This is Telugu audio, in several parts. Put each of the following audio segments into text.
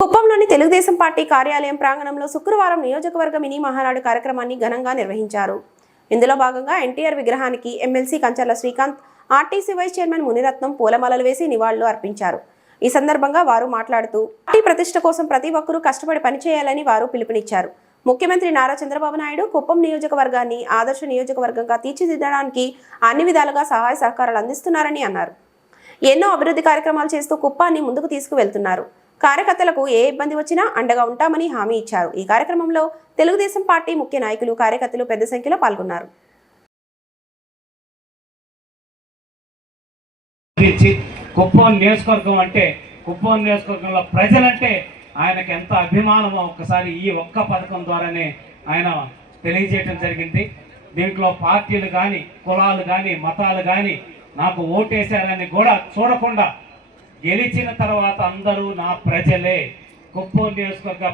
కుప్పంలోని తెలుగుదేశం పార్టీ కార్యాలయం ప్రాంగణంలో శుక్రవారం నియోజకవర్గ మినీ మహానాడు కార్యక్రమాన్ని ఘనంగా నిర్వహించారు. ఇందులో భాగంగా ఎన్టీఆర్ విగ్రహానికి MLC Kancharla Srikanth, RTC vice chairman Muniratnam పూలమాలలు వేసి నివాళులు అర్పించారు. ఈ సందర్భంగా వారు మాట్లాడుతూ పార్టీ ప్రతిష్ట కోసం ప్రతి ఒక్కరూ కష్టపడి పనిచేయాలని వారు పిలుపునిచ్చారు. ముఖ్యమంత్రి నారా చంద్రబాబు నాయుడు కుప్పం నియోజకవర్గాన్ని ఆదర్శ నియోజకవర్గంగా తీర్చిదిద్దడానికి అన్ని విధాలుగా సహాయ సహకారాలు అందిస్తున్నారని అన్నారు. ఎన్నో అభివృద్ధి కార్యక్రమాలు చేస్తూ కుప్పాన్ని ముందుకు తీసుకువెళ్తున్నారు. కార్యకర్తలకు ఏ ఇబ్బంది వచ్చినా అండగా ఉంటామని హామీ ఇచ్చారు. ఈ కార్యక్రమంలో తెలుగుదేశం పార్టీ ముఖ్య నాయకులు, కార్యకర్తలు పెద్ద సంఖ్యలో పాల్గొన్నారు. కుప్పం నియోజకవర్గం అంటే, కుప్పం నియోజకవర్గంలో ప్రజలంటే ఆయనకు ఎంత అభిమానమో ఒక్కసారి ఈ ఒక్క పథకం ద్వారానే ఆయన తెలియజేయడం జరిగింది. దీంట్లో పార్టీలు కానీ, కులాలు కానీ, మతాలు కానీ నాకు ఓటేశారని కూడా చూడకుండా గెలిచిన తర్వాత అందరూ నా ప్రజలే, కుప్పం నియోజకవర్గ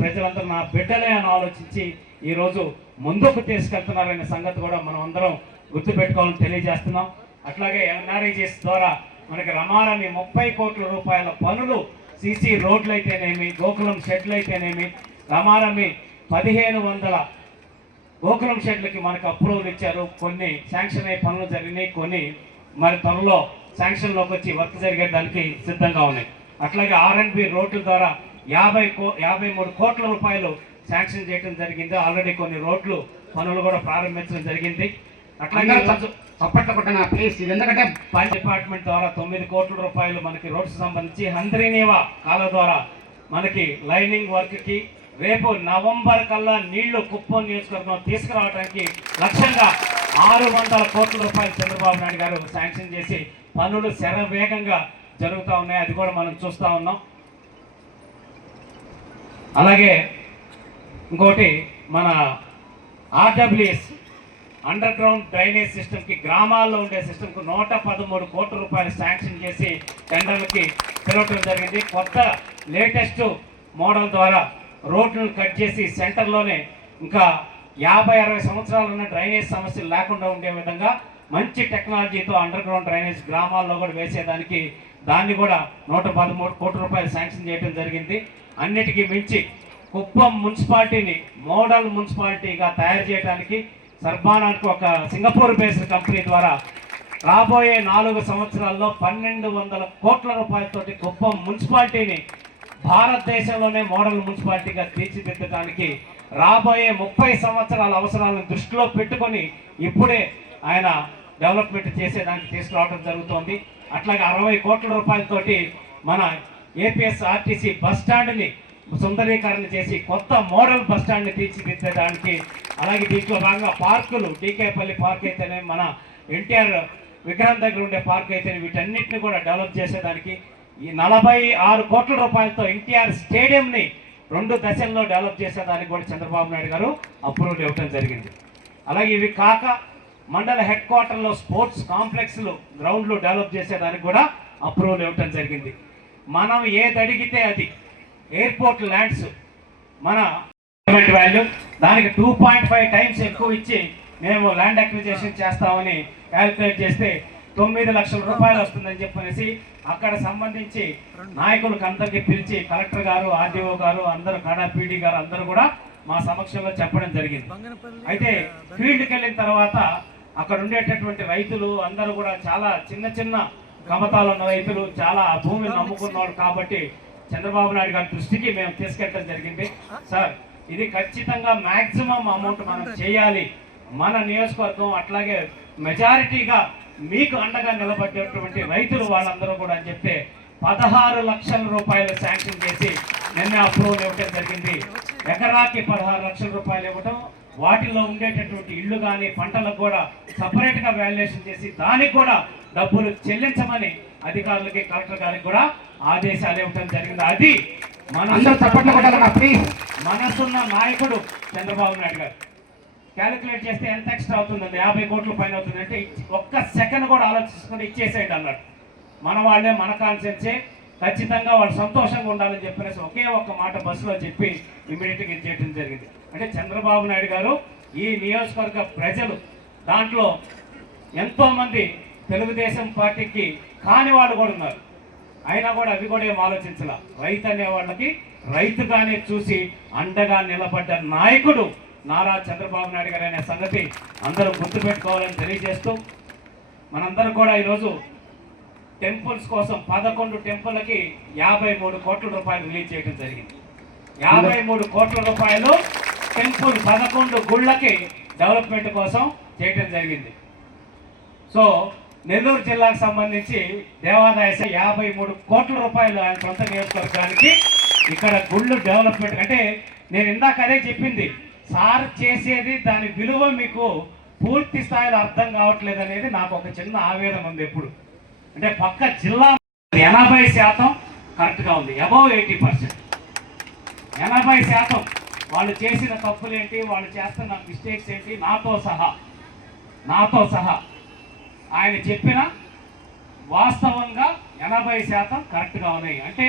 ప్రజలందరూ నా బిడ్డలే అని ఆలోచించి ఈరోజు ముందుకు తీసుకెళ్తున్నారనే సంగతి కూడా మనం అందరం గుర్తుపెట్టుకోవాలని తెలియజేస్తున్నాం. అట్లాగే ఎన్ఆర్ఐజెస్ ద్వారా మనకి రమారమి 30 కోట్ల రూపాయల పనులు, సీసీ రోడ్లు అయితేనేమి, గోకులం షెడ్లు అయితేనేమి, రమారమి 1500 గోకులం షెడ్లకి మనకు అప్రూవల్ ఇచ్చారు. కొన్ని శాంక్షన్ అయ్యే పనులు జరిగినాయి, కొన్ని మరి త్వరలో శాంక్షన్లోకి వచ్చి వర్క్ జరిగేదానికి సిద్ధంగా ఉన్నాయి. అట్లాగే R&B రోడ్ల ద్వారా 53 కోట్ల రూపాయలు శాంక్షన్ చేయడం జరిగింది. ఆల్రెడీ కొన్ని రోడ్లు పనులు కూడా ప్రారంభించడం జరిగింది. అట్లాగే ఫైర్ డిపార్ట్మెంట్ ద్వారా 9 కోట్ల రూపాయలు మనకి రోడ్స్ సంబంధించి హంద్రీనేవా కాల ద్వారా మనకి లైనింగ్ వర్క్కి రేపు నవంబర్ కల్లా నీళ్లు కుప్పం నియోజకవర్గం తీసుకురావడానికి లక్ష్యంగా 600 కోట్ల రూపాయలు చంద్రబాబు నాయుడు గారు శాంక్షన్ చేసి పనులు శరవేగంగా జరుగుతూ ఉన్నాయి. అది కూడా మనం చూస్తూ ఉన్నాం. అలాగే ఇంకోటి మన RWS అండర్ గ్రౌండ్ డ్రైనేజ్ సిస్టమ్కి, గ్రామాల్లో ఉండే సిస్టమ్కి 113 కోట్ల రూపాయలు శాంక్షన్ చేసి టెండర్లకి పిలవటం జరిగింది. కొత్త లేటెస్ట్ మోడల్ ద్వారా రోడ్లను కట్ చేసి సెంటర్లోనే ఇంకా 50-60 సంవత్సరాలు ఉన్న డ్రైనేజ్ సమస్యలు లేకుండా ఉండే విధంగా మంచి టెక్నాలజీతో అండర్ గ్రౌండ్ డ్రైనేజ్ గ్రామాల్లో కూడా వేసేదానికి దాన్ని కూడా 113 కోట్ల రూపాయలు శాంక్షన్ చేయడం జరిగింది. అన్నిటికీ మించి కుప్పం మున్సిపాలిటీని మోడల్ మున్సిపాలిటీగా తయారు చేయడానికి సర్బానానికి ఒక సింగపూర్ బేస్డ్ కంపెనీ ద్వారా రాబోయే 4 సంవత్సరాల్లో 1200 కోట్ల రూపాయలతోటి కుప్పం మున్సిపాలిటీని భారతదేశంలోనే మోడల్ మున్సిపాలిటీగా తీర్చిదిద్దడానికి రాబోయే 30 సంవత్సరాల అవసరాలను దృష్టిలో పెట్టుకొని ఇప్పుడే ఆయన డెవలప్మెంట్ చేసేదానికి తీసుకురావడం జరుగుతోంది. అట్లాగే 60 కోట్ల రూపాయలతోటి మన APSRTC బస్ స్టాండ్ని సుందరీకరణ చేసి కొత్త మోడల్ బస్ స్టాండ్ని తీర్చిదిద్దడానికి, అలాగే దీంట్లో భాగంగా పార్కులు, టీకేపల్లి పార్క్ అయితేనే, మన ఎన్టీఆర్ విగ్రహం దగ్గర ఉండే పార్క్ అయితేనే, వీటన్నిటిని కూడా డెవలప్ చేసేదానికి ఈ 46 కోట్ల రూపాయలతో ఎన్టీఆర్ స్టేడియంని 2 దశల్లో డెవలప్ చేసేదానికి కూడా చంద్రబాబు నాయుడు గారు అప్రూవల్ ఇవ్వడం జరిగింది. అలాగే ఇవి కాక మండల హెడ్ క్వార్టర్లో స్పోర్ట్స్ కాంప్లెక్స్లు, గ్రౌండ్లు డెవలప్ చేసేదానికి కూడా అప్రూవల్ ఇవ్వడం జరిగింది. మనం ఏది అడిగితే అది, ఎయిర్పోర్ట్ ల్యాండ్స్ మన వాల్యూ దానికి 2.5 టైమ్స్ ఎక్కువ ఇచ్చి మేము ల్యాండ్ అక్విజిషన్ చేస్తామని క్యాలిక్యులేట్ చేస్తే 9 లక్షల రూపాయలు వస్తుందని చెప్పనేసి అక్కడ సంబంధించి నాయకులకు అందరికీ పిలిచి కలెక్టర్ గారు, RDO గారు, అందరూ కాడా PD గారు అందరూ కూడా మా సమక్షంలో చెప్పడం జరిగింది. అయితే ఫీల్డ్కి వెళ్ళిన తర్వాత అక్కడ ఉండేటటువంటి రైతులు అందరూ కూడా చాలా చిన్న కమతాలు ఉన్న రైతులు, చాలా భూమిని నమ్ముకున్నారు. కాబట్టి చంద్రబాబు నాయుడు గారి దృష్టికి మేము తీసుకెళ్ళడం జరిగింది. సార్, ఇది ఖచ్చితంగా మ్యాక్సిమం అమౌంట్ మనం చేయాలి, మన నియోజకవర్గం అట్లాగే మెజారిటీగా మీకు అండగా నిలబడేటువంటి రైతులు వాళ్ళందరూ కూడా అని చెప్తే 16 లక్షల రూపాయలు శాంక్షన్ చేసి నిన్న అప్రూవల్ ఇవ్వడం జరిగింది. ఎకరాకి 16 లక్షల రూపాయలు ఇవ్వడం, వాటిల్లో ఉండేటటువంటి ఇళ్ళు కానీ పంటలకు కూడా సపరేట్గా వాల్యుయేషన్ చేసి దానికి కూడా డబ్బులు చెల్లించమని అధికారులకి, కలెక్టర్ గారికి కూడా ఆదేశాలు ఇవ్వడం జరిగింది. అది మనసున్న నాయకుడు చంద్రబాబు నాయుడు గారు. క్యాలిక్యులేట్ చేస్తే ఎంత ఎక్స్ట్రా అవుతుందండి, 50 కోట్ల పైన అవుతుంది అంటే ఒక్క సెకండ్ కూడా ఆలోచించుకొని ఇచ్చేసేయండి అన్నాడు. మన వాళ్ళే, మన కాన్సెన్సే, ఖచ్చితంగా వాళ్ళు సంతోషంగా ఉండాలని చెప్పేసి ఒకే ఒక్క మాట బస్సులో చెప్పి ఇమీడియట్గా ఇచ్చేయడం జరిగింది. అంటే చంద్రబాబు నాయుడు గారు, ఈ నియోజకవర్గ ప్రజలు, దాంట్లో ఎంతోమంది తెలుగుదేశం పార్టీకి కాని వాళ్ళు కూడా ఉన్నారు. అయినా కూడా అవి కూడా ఏం ఆలోచించాల. రైతు అనే వాళ్ళకి రైతుగానే చూసి అండగా నిలబడ్డ నాయకుడు నారా చంద్రబాబు నాయుడు గారు అనే సంగతి అందరూ గుర్తుపెట్టుకోవాలని తెలియజేస్తూ, మనందరూ కూడా ఈరోజు టెంపుల్స్ కోసం 11 టెంపుల్కి 53 కోట్ల రూపాయలు రిలీజ్ చేయడం జరిగింది. 53 కోట్ల రూపాయలు టెంపుల్ 11 గుళ్ళకి డెవలప్మెంట్ కోసం చేయడం జరిగింది. సో నెల్లూరు జిల్లాకు సంబంధించి దేవాదాయ 53 కోట్ల రూపాయలు ఆయన సొంత నియోజకవర్గానికి ఇక్కడ గుళ్ళు డెవలప్మెంట్. అంటే నేను ఇందాక అదే చెప్పింది, సార్ చేసేది దాని విలువ మీకు పూర్తి స్థాయిలో అర్థం కావట్లేదు అనేది నాకు ఒక చిన్న ఆవేదన ఉంది. ఎప్పుడు అంటే పక్క జిల్లా 80% కరెక్ట్గా ఉంది, అబౌవ్ 80%. 80% వాళ్ళు చేసిన తప్పులు ఏంటి, వాళ్ళు చేస్తున్న మిస్టేక్స్ ఏంటి, నాతో సహా ఆయన చెప్పిన వాస్తవంగా 80% కరెక్ట్గా ఉన్నాయి. అంటే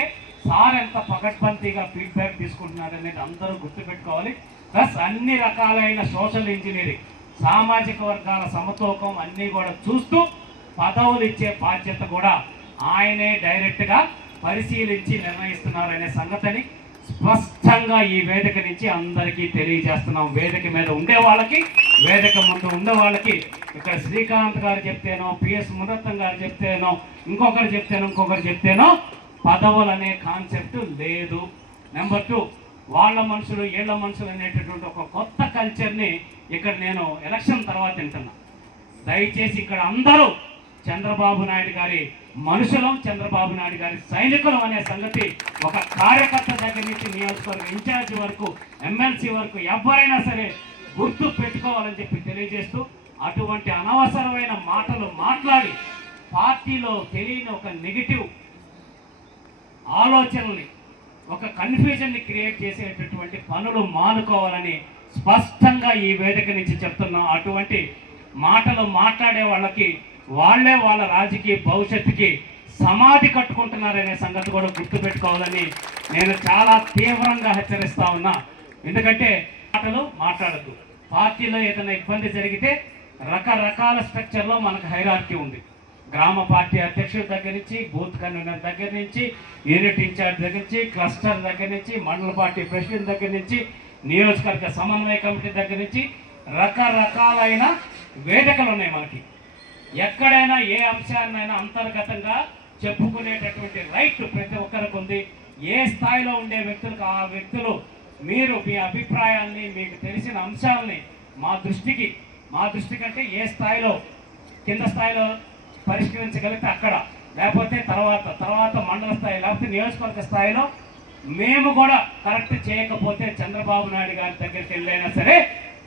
సార్ ఎంత పకడ్బందీగా ఫీడ్బ్యాక్ తీసుకుంటున్నారు అనేది అందరూ గుర్తుపెట్టుకోవాలి. ప్లస్ అన్ని రకాలైన సోషల్ ఇంజనీరింగ్, సామాజిక వర్గాల సమతూకం అన్నీ కూడా చూస్తూ పదవులు ఇచ్చే బాధ్యత కూడా ఆయనే డైరెక్ట్గా పరిశీలించి నిర్ణయిస్తున్నారనే సంగతిని స్పష్టంగా ఈ వేదిక నుంచి అందరికీ తెలియజేస్తున్నాం. వేదిక మీద ఉండే వాళ్ళకి, వేదిక ముందు ఉండే వాళ్ళకి, ఇక్కడ శ్రీకాంత్ గారు చెప్తేనో, పిఎస్ మురత్నం గారు చెప్తేనో, ఇంకొకరు చెప్తేనో పదవులు అనే కాన్సెప్ట్ లేదు. నెంబర్ 2, వాళ్ళ మనుషులు ఏళ్ల మనుషులు అనేటటువంటి ఒక కొత్త కల్చర్ని ఇక్కడ నేను ఎలక్షన్ తర్వాత వింటున్నా. దయచేసి ఇక్కడ అందరూ చంద్రబాబు నాయుడు గారి మనుషులం, చంద్రబాబు నాయుడు గారి సైనికులం అనే సంగతి ఒక కార్యకర్త దగ్గర నుంచి నియోజకవర్గ ఇన్ఛార్జి వరకు, ఎమ్మెల్సీ వరకు ఎవరైనా సరే గుర్తు పెట్టుకోవాలని చెప్పి తెలియజేస్తూ, అటువంటి అనవసరమైన మాటలు మాట్లాడి పార్టీలో తెలియని ఒక నెగిటివ్ ఆలోచనల్ని, ఒక కన్ఫ్యూజన్ని క్రియేట్ చేసేటటువంటి పనులు మానుకోవాలని స్పష్టంగా ఈ వేదిక నుంచి చెప్తున్నాం. అటువంటి మాటలు మాట్లాడే వాళ్ళకి వాళ్ళే వాళ్ళ రాజకీయ భవిష్యత్తుకి సమాధి కట్టుకుంటున్నారనే సంగతి కూడా గుర్తుపెట్టుకోవాలని నేను చాలా తీవ్రంగా హెచ్చరిస్తా ఉన్నా. ఎందుకంటే మాటలు మాట్లాడద్దు. పార్టీలో ఏదైనా ఇబ్బంది జరిగితే రకరకాల స్ట్రక్చర్లో మనకు హైరార్కీ ఉంది. గ్రామ పార్టీ అధ్యక్షుడి దగ్గర నుంచి, బూత్ కన్వీనర్ దగ్గర నుంచి, యూనిట్ ఇన్ఛార్జ్ దగ్గర నుంచి, క్లస్టర్ దగ్గర నుంచి, మండల పార్టీ ప్రెసిడెంట్ దగ్గర నుంచి, నియోజకవర్గ సమన్వయ కమిటీ దగ్గర నుంచి రకరకాలైన వేదికలు ఉన్నాయి మనకి. ఎక్కడైనా ఏ అంశాన్నైనా అంతర్గతంగా చెప్పుకునేటటువంటి రైట్ ప్రతి ఒక్కరికి ఉంది. ఏ స్థాయిలో ఉండే వ్యక్తులకు ఆ వ్యక్తులు మీరు మీ అభిప్రాయాల్ని, మీకు తెలిసిన అంశాలని మా దృష్టి కంటే ఏ స్థాయిలో, కింద స్థాయిలో పరిష్కరించగలిగితే అక్కడ, లేకపోతే తర్వాత మండల స్థాయి, లేకపోతే నియోజకవర్గ స్థాయిలో మేము కూడా కరెక్ట్ చేయకపోతే చంద్రబాబు నాయుడు గారి దగ్గరికి వెళ్ళైనా సరే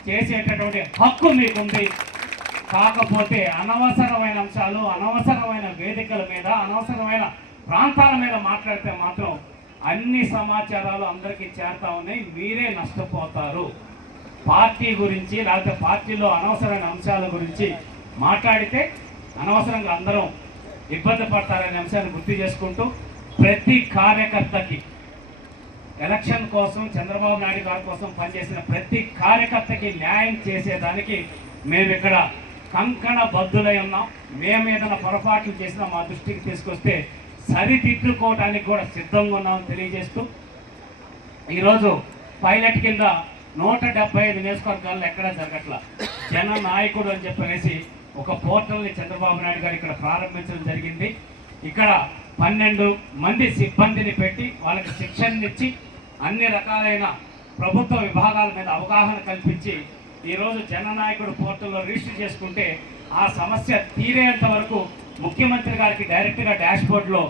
చేసేటటువంటి హక్కు మీకుంది. కాకపోతే అనవసరమైన అంశాలు, అనవసరమైన వేదికల మీద, అనవసరమైన ప్రాంతాల మీద మాట్లాడితే మాత్రం అన్ని సమాచారాలు అందరికీ చేరుతా ఉన్నాయి, మీరే నష్టపోతారు. పార్టీ గురించి లేకపోతే పార్టీలో అనవసరమైన అంశాల గురించి మాట్లాడితే అనవసరంగా అందరం ఇబ్బంది పడతారనే అంశాన్ని గుర్తు చేసుకుంటూ, ప్రతి కార్యకర్తకి ఎలక్షన్ కోసం, చంద్రబాబు నాయుడు గారి కోసం పనిచేసిన ప్రతి కార్యకర్తకి న్యాయం చేసేదానికి మేము ఇక్కడ కంకణ బద్దులై ఉన్నాం. మేము ఏదైనా పొరపాట్లు చేసినా మా దృష్టికి తీసుకొస్తే సరిదిద్దుకోవడానికి కూడా సిద్ధంగా ఉన్నామని తెలియజేస్తూ, ఈరోజు పైలట్ కింద 175 నియోజకవర్గాల్లో ఎక్కడా జరగట్లా. జన నాయకుడు అని చెప్పనేసి ఒక పోర్టల్ని చంద్రబాబు నాయుడు గారు ఇక్కడ ప్రారంభించడం జరిగింది. ఇక్కడ 12 మంది సిబ్బందిని పెట్టి వాళ్ళకి శిక్షణ ఇచ్చి అన్ని రకాలైన ప్రభుత్వ విభాగాల మీద అవగాహన కల్పించి ఈరోజు జననాయకుడు పోర్టల్లో రిజిస్టర్ చేసుకుంటే ఆ సమస్య తీరేంత వరకు ముఖ్యమంత్రి గారికి డైరెక్ట్గా డాష్బోర్డ్లో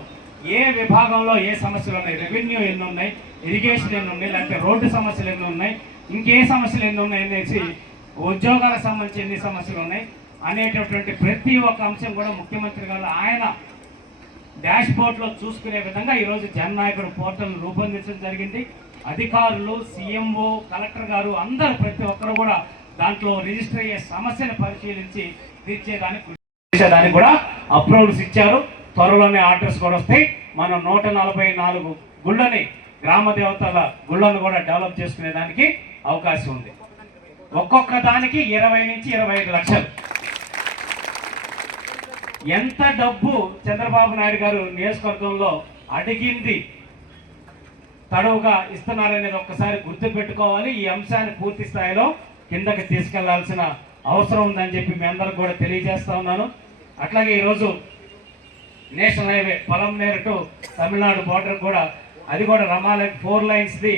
ఏ విభాగంలో ఏ సమస్యలు ఉన్నాయి, రెవెన్యూ ఎన్ని ఉన్నాయి, ఇరిగేషన్ ఎన్ని ఉన్నాయి, లేకపోతే రోడ్డు సమస్యలు ఎన్ని ఉన్నాయి, ఇంకే సమస్యలు ఎన్ని ఉన్నాయి అనేసి, ఉద్యోగాలకు సంబంధించి ఎన్ని సమస్యలు ఉన్నాయి అనేటటువంటి ప్రతి ఒక్క అంశం కూడా ముఖ్యమంత్రి గారు ఆయన డాష్బోర్డ్లో చూసుకునే విధంగా ఈరోజు జననాయకుడు పోర్టల్ రూపొందించడం జరిగింది. అధికారులు, సీఎంఓ, కలెక్టర్ గారు అందరూ ప్రతి ఒక్కరు కూడా దాంట్లో రిజిస్టర్ అయ్యే సమస్యను పరిశీలించి తీర్చేదానికి కూడా అప్రూవల్స్ ఇచ్చారు. త్వరలోనే ఆర్డర్స్ కూడా వస్తాయి. మనం 144 గుళ్ళని, గ్రామ దేవతల గుళ్ళను కూడా డెవలప్ చేసుకునే దానికి అవకాశం ఉంది. ఒక్కొక్క దానికి 20 నుంచి 25 లక్షలు. ఎంత డబ్బు చంద్రబాబు నాయుడు గారు నియోజకవర్గంలో అడిగింది తడవుగా ఇస్తున్నారనేది ఒక్కసారి గుర్తు పెట్టుకోవాలి. ఈ అంశాన్ని పూర్తి స్థాయిలో కిందకి తీసుకెళ్లాల్సిన అవసరం ఉందని చెప్పి మీ అందరికి కూడా తెలియజేస్తా ఉన్నాను. అట్లాగే ఈరోజు national highway Polamneru to Tamil Nadu border కూడా అది కూడా రమాలయం 4 లైన్స్ది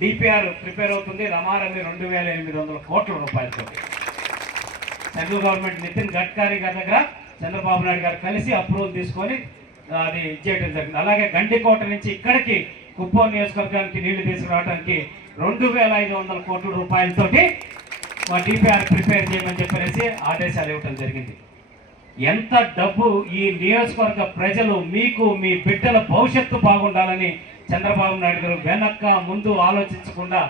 డిపిఆర్ ప్రిపేర్ అవుతుంది. రమారమి 2800 కోట్ల రూపాయలతో సెంట్రల్ గవర్నమెంట్ నితిన్ గడ్కరీ గారి దగ్గర చంద్రబాబు నాయుడు గారు కలిసి అప్రూవల్ తీసుకొని అది చేయడం జరిగింది. అలాగే గండికోట నుంచి ఇక్కడికి కుప్పం నియోజకవర్గానికి నీళ్లు తీసుకురావడానికి 2500 కోట్ల రూపాయలతోటి మా డిపిఆర్ ప్రిపేర్ చేయమని చెప్పేసి ఆదేశాలు ఇవ్వడం జరిగింది. ఎంత డబ్బు ఈ నియోజకవర్గ ప్రజలు మీకు మీ బిడ్డల భవిష్యత్తు బాగుండాలని చంద్రబాబు నాయుడు గారు వెనక్క ముందు ఆలోచించకుండా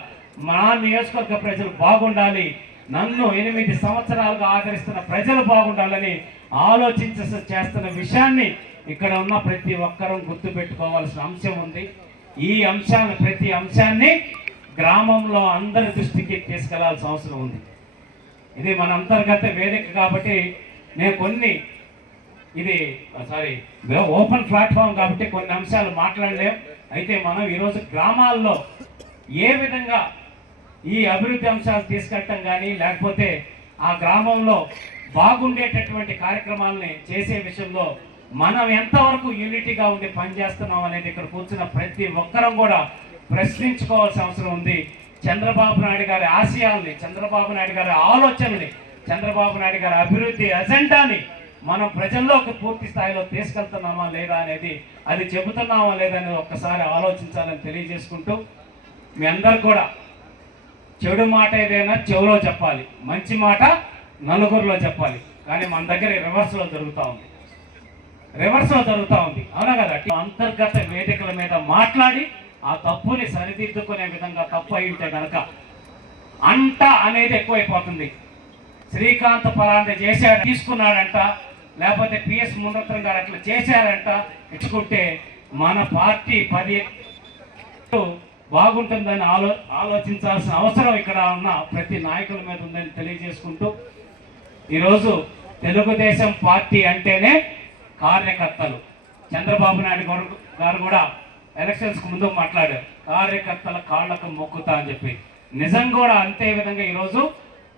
మా నియోజకవర్గ ప్రజలు బాగుండాలి, నన్ను 8 సంవత్సరాలుగా ఆదరిస్తున్న ప్రజలు బాగుండాలని చేస్తున్న విషయాన్ని ఇక్కడ ఉన్న ప్రతి ఒక్కరూ గుర్తుపెట్టుకోవాల్సిన అంశం ఉంది. ఈ అంశాన్ని ప్రతి అంశాన్ని గ్రామంలో అందరి దృష్టికి తీసుకెళ్లాల్సిన అవసరం ఉంది. ఇది మన అంతర్గత వేదిక కాబట్టి నేను ఓపెన్ ప్లాట్ఫామ్ కాబట్టి కొన్ని అంశాలు మాట్లాడలేం. అయితే మనం ఈరోజు గ్రామాల్లో ఏ విధంగా ఈ అభివృద్ధి అంశాలు తీసుకెళ్ళటం కానీ లేకపోతే ఆ గ్రామంలో బాగుండేటటువంటి కార్యక్రమాలని చేసే విషయంలో మనం ఎంతవరకు యూనిటీగా ఉండి పనిచేస్తున్నాం అనేది ఇక్కడ కూర్చున్న ప్రతి ఒక్కరం కూడా ప్రశ్నించుకోవాల్సిన అవసరం ఉంది. చంద్రబాబు నాయుడు గారి ఆశయాల్ని, చంద్రబాబు నాయుడు గారి ఆలోచనల్ని, చంద్రబాబు నాయుడు గారి అభివృద్ధి అజెండాని మనం ప్రజల్లోకి పూర్తి స్థాయిలో తీసుకెళ్తున్నామా లేదా అనేది, అది చెబుతున్నామా లేదా అనేది ఒక్కసారి ఆలోచించాలని తెలియజేసుకుంటూ మీ అందరు కూడా చెడు మాట ఏదైనా చెవులో చెప్పాలి, మంచి మాట నలుగురిలో చెప్పాలి. కానీ మన దగ్గర రివర్స్లో జరుగుతూ ఉంది. అవునా కదా? అంతర్గత వేదికల మీద మాట్లాడి ఆ తప్పుని సరిదిద్దుకునే విధంగా తప్పు అయి ఉంటే కనుక అంట అనేది ఎక్కువైపోతుంది. శ్రీకాంత్ పరాండే చేశాడు, తీసుకున్నాడంట, లేకపోతే పిఎస్ మునరత్నం గారు అట్లా చేశారంట ఇచ్చుకుంటే మన పార్టీ 10 బాగుంటుందని ఆలోచించాల్సిన అవసరం ఇక్కడ ఉన్న ప్రతి నాయకుల మీద ఉందని తెలియజేసుకుంటూ ఈరోజు తెలుగుదేశం పార్టీ అంటేనే కార్యకర్తలు. చంద్రబాబు నాయుడు గారు కూడా ఎలక్షన్స్కి ముందు మాట్లాడారు, కార్యకర్తల కాళ్లకు మొక్కుతా అని చెప్పి. నిజం కూడా అంతే విధంగా ఈరోజు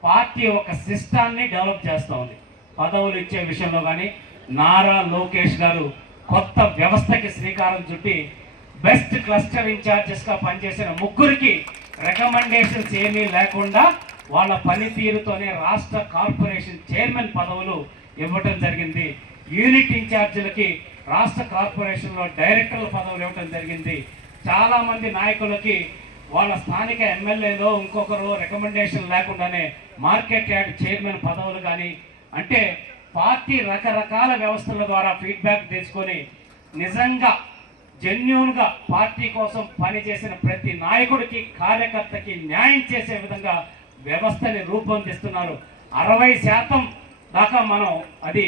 పార్టీ ఒక సిస్టాన్ని డెవలప్ చేస్తూ ఉంది. పదవులు ఇచ్చే విషయంలో కానీ నారా లోకేష్ గారు కొత్త వ్యవస్థకి శ్రీకారం చుట్టి బెస్ట్ క్లస్టర్ ఇన్ఛార్జెస్గా పనిచేసిన 3కి రికమెండేషన్స్ ఏమీ లేకుండా వాళ్ళ పనితీరుతోనే రాష్ట్ర కార్పొరేషన్ చైర్మన్ పదవులు ఇవ్వటం జరిగింది. యూనిట్ ఇన్ఛార్జీలకి రాష్ట్ర కార్పొరేషన్లో డైరెక్టర్ల పదవులు ఇవ్వటం జరిగింది. చాలామంది నాయకులకి వాళ్ళ స్థానిక ఎమ్మెల్యేలో ఇంకొకరు రికమెండేషన్ లేకుండానే మార్కెట్ యార్డ్ చైర్మన్ పదవులు కానీ, అంటే పార్టీ రకరకాల వ్యవస్థల ద్వారా ఫీడ్బ్యాక్ తీసుకొని నిజంగా జెన్యూన్గా పార్టీ కోసం పనిచేసిన ప్రతి నాయకుడికి కార్యకర్తకి న్యాయం చేసే విధంగా వ్యవస్థని రూపొందిస్తున్నారు. 60% దాకా మనం అది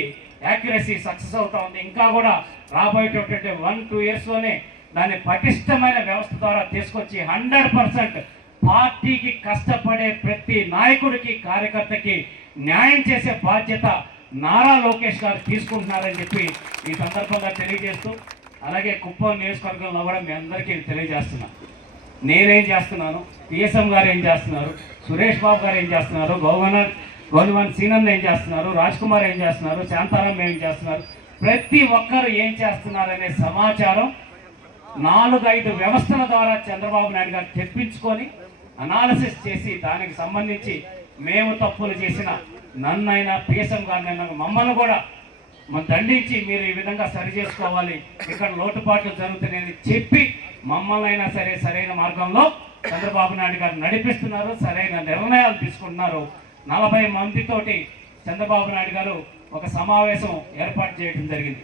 యాక్యురసీ సక్సెస్ అవుతా ఉంది. ఇంకా కూడా రాబోయేటటువంటి 1-2 ఇయర్స్లోనే దాన్ని పటిష్టమైన వ్యవస్థ ద్వారా తీసుకొచ్చి 100% పార్టీకి కష్టపడే ప్రతి నాయకుడికి కార్యకర్తకి న్యాయం చేసే బాధ్యత నారా లోకేష్ గారు తీసుకుంటున్నారని చెప్పి ఈ సందర్భంగా తెలియజేస్తూ, అలాగే కుప్పం నియోజకవర్గంలో కూడా మీ అందరికీ తెలియజేస్తున్నా, నేనేం చేస్తున్నాను, పిఎస్ఎం గారు ఏం చేస్తున్నారు, సురేష్ బాబు గారు ఏం చేస్తున్నారు, గవర్నమెంట్ సీనన్న ఏం చేస్తున్నారు, రాజ్ కుమార్ ఏం చేస్తున్నారు, శాంతారాం ఏం చేస్తున్నారు, ప్రతి ఒక్కరు ఏం చేస్తున్నారనే సమాచారం 4-5 వ్యవస్థల ద్వారా చంద్రబాబు నాయుడు గారు తెప్పించుకొని అనాలిసిస్ చేసి దానికి సంబంధించి మేము తప్పులు చేసిన నన్నైనా పిఎస్ఎం గారినైనా మమ్మల్ని కూడా దండించి మీరు ఈ విధంగా సరి చేసుకోవాలి, ఇక్కడ లోటుపాట్లు జరుగుతున్నాయని చెప్పి మమ్మల్ని అయినా సరే సరైన మార్గంలో చంద్రబాబు నాయుడు గారు నడిపిస్తున్నారు, సరైన నిర్ణయాలు తీసుకుంటున్నారు. 40 మందితోటి చంద్రబాబు నాయుడు గారు ఒక సమావేశం ఏర్పాటు చేయడం జరిగింది.